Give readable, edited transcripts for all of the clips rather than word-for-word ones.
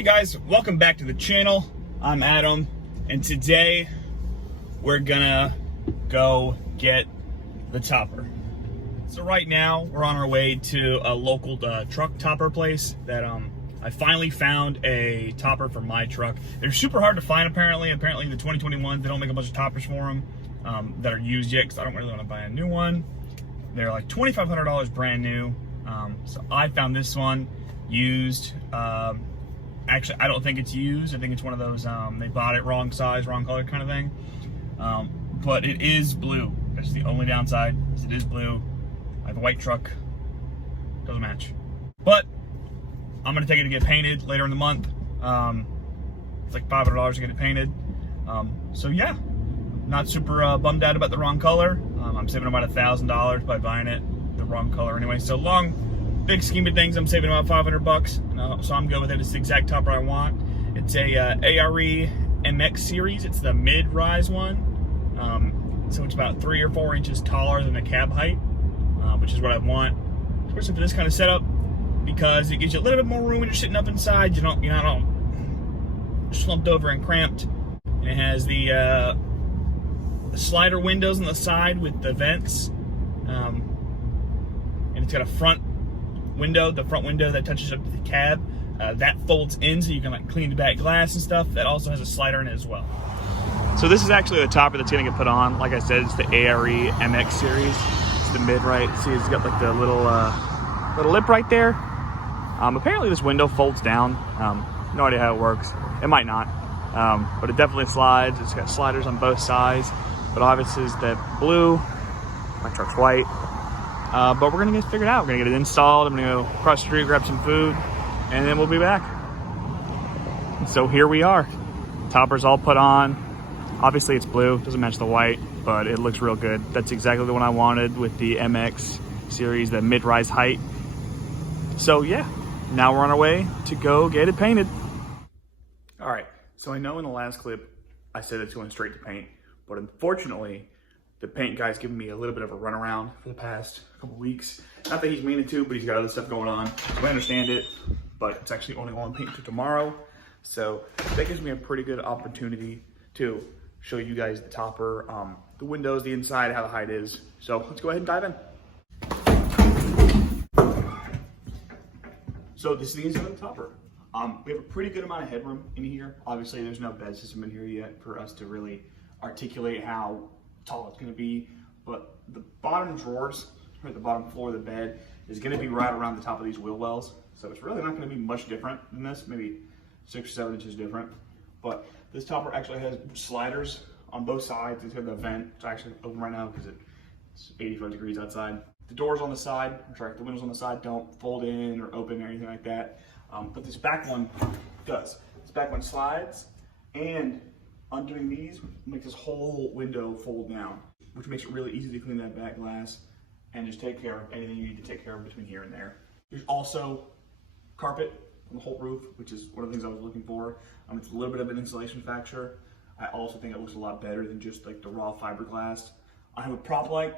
Hey guys, welcome back to the channel. I'm Adam, and today we're gonna go get the topper. So right now we're on our way to a local truck topper place that I finally found a topper for my truck. They're super hard to find apparently. Apparently the 2021, they don't make a bunch of toppers for them that are used yet, because I don't really want to buy a new one. They're like $2,500 brand new. So I found this one used. Actually, I don't think it's used. I think it's one of those, they bought it wrong size, wrong color kind of thing. But it is blue. That's the only downside, is it is blue. I have a white truck, doesn't match. But I'm gonna take it to get painted later in the month. It's like $500 to get it painted. So yeah, not super bummed out about the wrong color. I'm saving about $1,000 by buying it the wrong color anyway. So big scheme of things, I'm saving about 500 bucks. So I'm good with it. It's the exact topper I want. It's a ARE MX series. It's the mid-rise one. So it's about 3 or 4 inches taller than the cab height, which is what I want, especially for this kind of setup, because it gives you a little bit more room when you're sitting up inside. You're not all slumped over and cramped. And it has the slider windows on the side with the vents, and it's got a front window, the front window that touches up to the cab. That folds in so you can like clean the back glass and stuff. That also has a slider in it as well. So this is actually the topper that's gonna get put on. Like I said, it's the ARE MX series. It's the mid right. See, it's got like the little lip right there. Apparently this window folds down. No idea how it works. It might not, but it definitely slides. It's got sliders on both sides. But obviously it's that blue. My truck's white. But we're gonna get it figured out. We're gonna get it installed. I'm gonna go across the street, grab some food, and then we'll be back. So here we are. Topper's all put on. Obviously it's blue, doesn't match the white, but it looks real good. That's exactly the one I wanted with the MX series, the mid-rise height. So yeah, now we're on our way to go get it painted. All right, so I know in the last clip, I said it's going straight to paint, but unfortunately, the paint guy's given me a little bit of a runaround for the past couple weeks. Not that he's meaning to, but he's got other stuff going on. So I understand it, but it's actually only going to paint to tomorrow. So that gives me a pretty good opportunity to show you guys the topper, the windows, the inside, how the height is. So let's go ahead and dive in. So this is the inside of the topper. We have a pretty good amount of headroom in here. Obviously there's no bed system in here yet for us to really articulate how tall it's going to be, but the bottom drawers, or the bottom floor of the bed, is going to be right around the top of these wheel wells. So it's really not going to be much different than this, maybe 6 or 7 inches different. But this topper actually has sliders on both sides. It's got the vent. It's actually open right now because it's 85 degrees outside. The doors on the side, the windows on the side don't fold in or open or anything like that. But this back one does. This back one slides, and undoing these makes this whole window fold down, which makes it really easy to clean that back glass and just take care of anything you need to take care of between here and there. There's also carpet on the whole roof, which is one of the things I was looking for. It's a little bit of an insulation factor. I also think it looks a lot better than just like the raw fiberglass. I have a prop light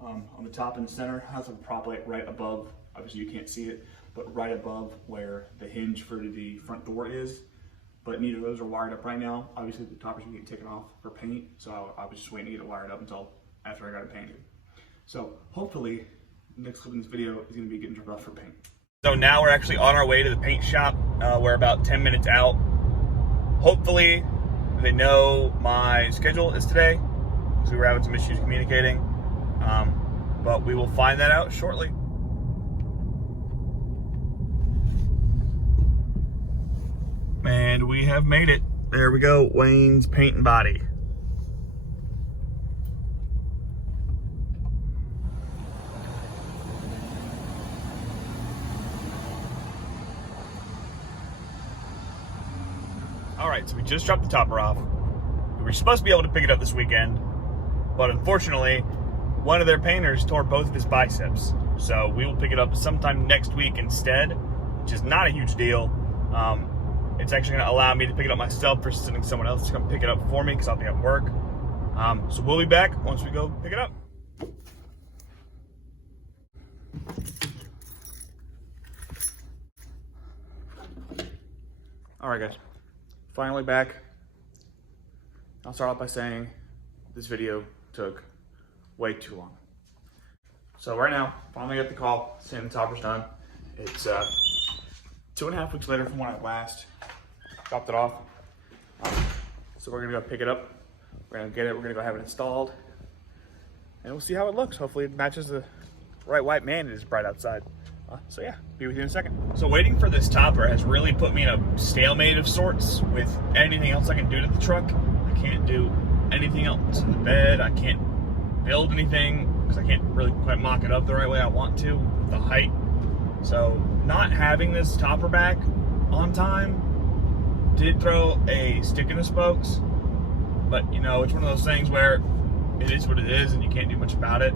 on the top and the center. I have a prop light right above, obviously you can't see it, but right above where the hinge for the front door is. But neither of those are wired up right now. Obviously the topper's gonna get taken off for paint, so I was just waiting to get it wired up until after I got it painted. So hopefully the next clip in this video is gonna be getting turned off for paint. So now we're actually on our way to the paint shop. We're about 10 minutes out. Hopefully they know my schedule is today, because we were having some issues communicating. But we will find that out shortly. And we have made it. There we go, Wayne's Paint and Body. All right, so we just dropped the topper off. We were supposed to be able to pick it up this weekend, but unfortunately, one of their painters tore both of his biceps. So we will pick it up sometime next week instead, which is not a huge deal. It's actually gonna allow me to pick it up myself versus sending someone else to come pick it up for me because I'll be at work. So we'll be back once we go pick it up. All right, guys, finally back. I'll start off by saying this video took way too long. So right now, finally got the call saying the topper's done. It's 2.5 weeks later from when I last dropped it off. So we're gonna go pick it up. We're gonna get it, we're gonna go have it installed. And we'll see how it looks. Hopefully it matches the bright white man. It is bright outside. So yeah, be with you in a second. So waiting for this topper has really put me in a stalemate of sorts with anything else I can do to the truck. I can't do anything else in the bed. I can't build anything because I can't really quite mock it up the right way I want to with the height. So not having this topper back on time did throw a stick in the spokes, but you know, it's one of those things where it is what it is and you can't do much about it.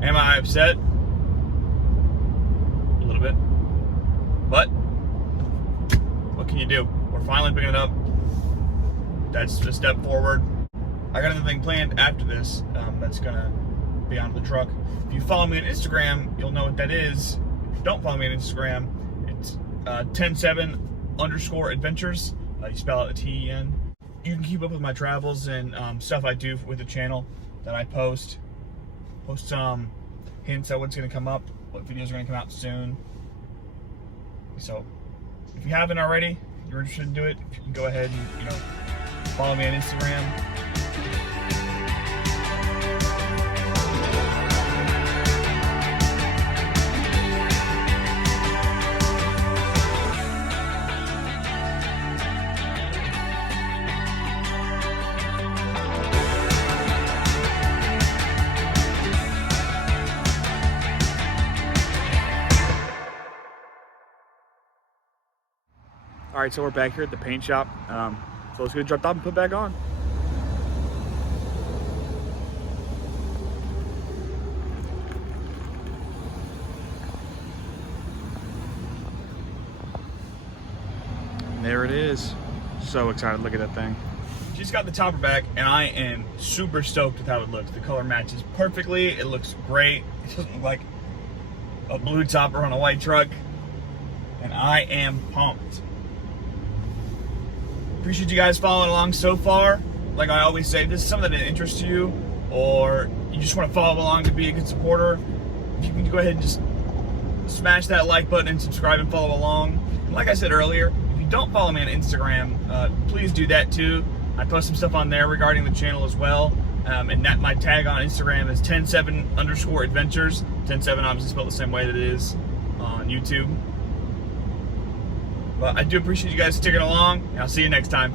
Am I upset? A little bit, but what can you do? We're finally picking it up. That's a step forward. I got another thing planned after this that's gonna be on the truck. If you follow me on Instagram, you'll know what that is. If you don't follow me on Instagram, it's 107_adventures. You spell out the TEN. You can keep up with my travels and stuff I do with the channel that I post. Post some hints at what's gonna come up, what videos are gonna come out soon. So if you haven't already, you're interested in doing it, you can go ahead and, you know, follow me on Instagram. All right, so we're back here at the paint shop. So let's get it dropped off and put back on. And there it is. So excited to look at that thing. Just got the topper back and I am super stoked with how it looks. The color matches perfectly. It looks great. It doesn't look like a blue topper on a white truck. And I am pumped. Appreciate you guys following along so far. Like I always say, if this is something that interests you or you just want to follow along to be a good supporter, you can go ahead and just smash that like button and subscribe and follow along. And like I said earlier, if you don't follow me on Instagram, please do that too. I post some stuff on there regarding the channel as well. And that my tag on Instagram is 107_adventures. 107 obviously spelled the same way that it is on YouTube. But I do appreciate you guys sticking along, and I'll see you next time.